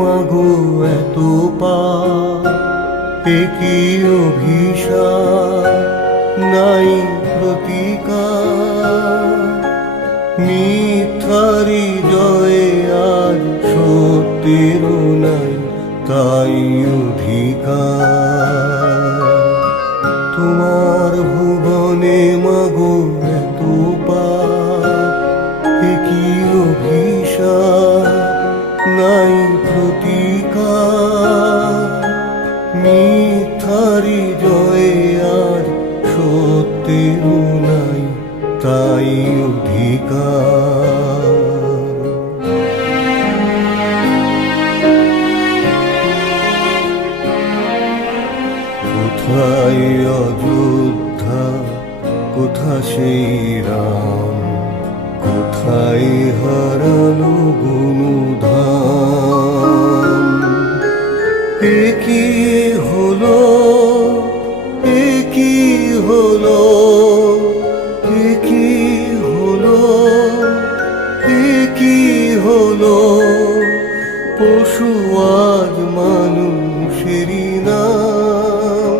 মাগো এত পাপ, একই অভিশাপ, নাই প্রতিকার। মিথ্যারি জয়ে আজ সত্যের নাই তাই অধিকার। তোমার ভুবনে মাগো এত পাপ, একই অভিশাপ, নাই প্রতিকার। মিথ্যারি জয়ে আজ সত্যের নাই তাই অধিকার। কোথায় অযোধ্যা, কোথা সেই রাম, কোথায় হারালো গুণধাম। একই হলো, একই হলো, একই হলো, একই হলো। পশু আজ মানুষেরই নাম।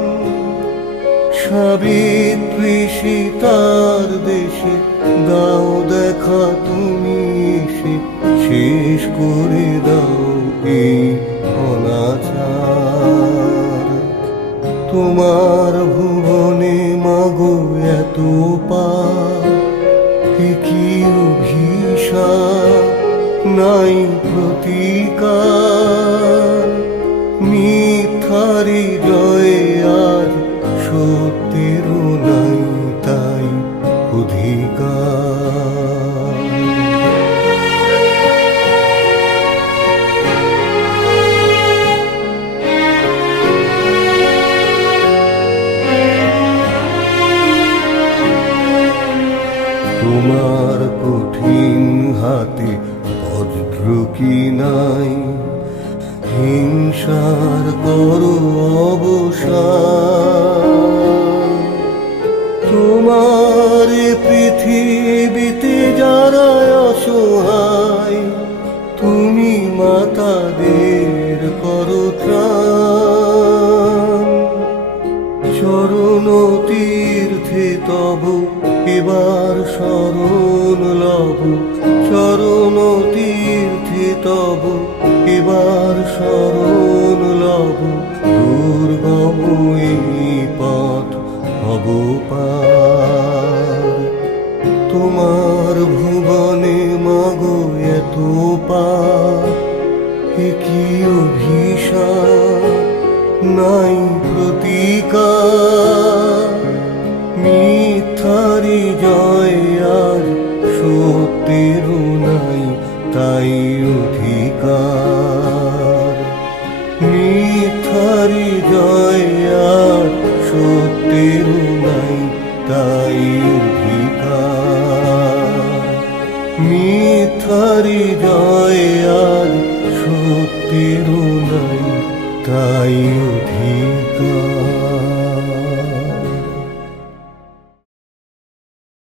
সাবিত্রী সীতার দেশে দাও দেখা তুমি এসে, শেষ করে দাও এই অনাচার। তোমার ভুবনে মাগো এত পাপ, একই অভিশাপ, নাই প্রতিকার। মিথ্যারি জয়ে আজ সত্যের নাই তাই অধিকার। তোমার কঠিন হাতে বজ্র কি নাই, হিংসার করো অবসান। তোমার পৃথিবীতে যারা অসহায়, তুমি মাতাদের করো ত্রাণ। চরণ তীর্থে তব এবার শরণ লব, চরণ তীর্থে তব এবার শরণ লব। দুর্গম এই পথ হব পার। তোমার ভুবনে মাগো এত পাপ, একই অভিশাপ, নাই প্রতিকার। মিথ্যারি জয় আর সত্যের নাই তাই অধিকার। মিথ্যারি জয় আর সত্যের নাই তাই অধিকার। মিথ্যারি জয় আর সত্যের নাই তাই অধিকার।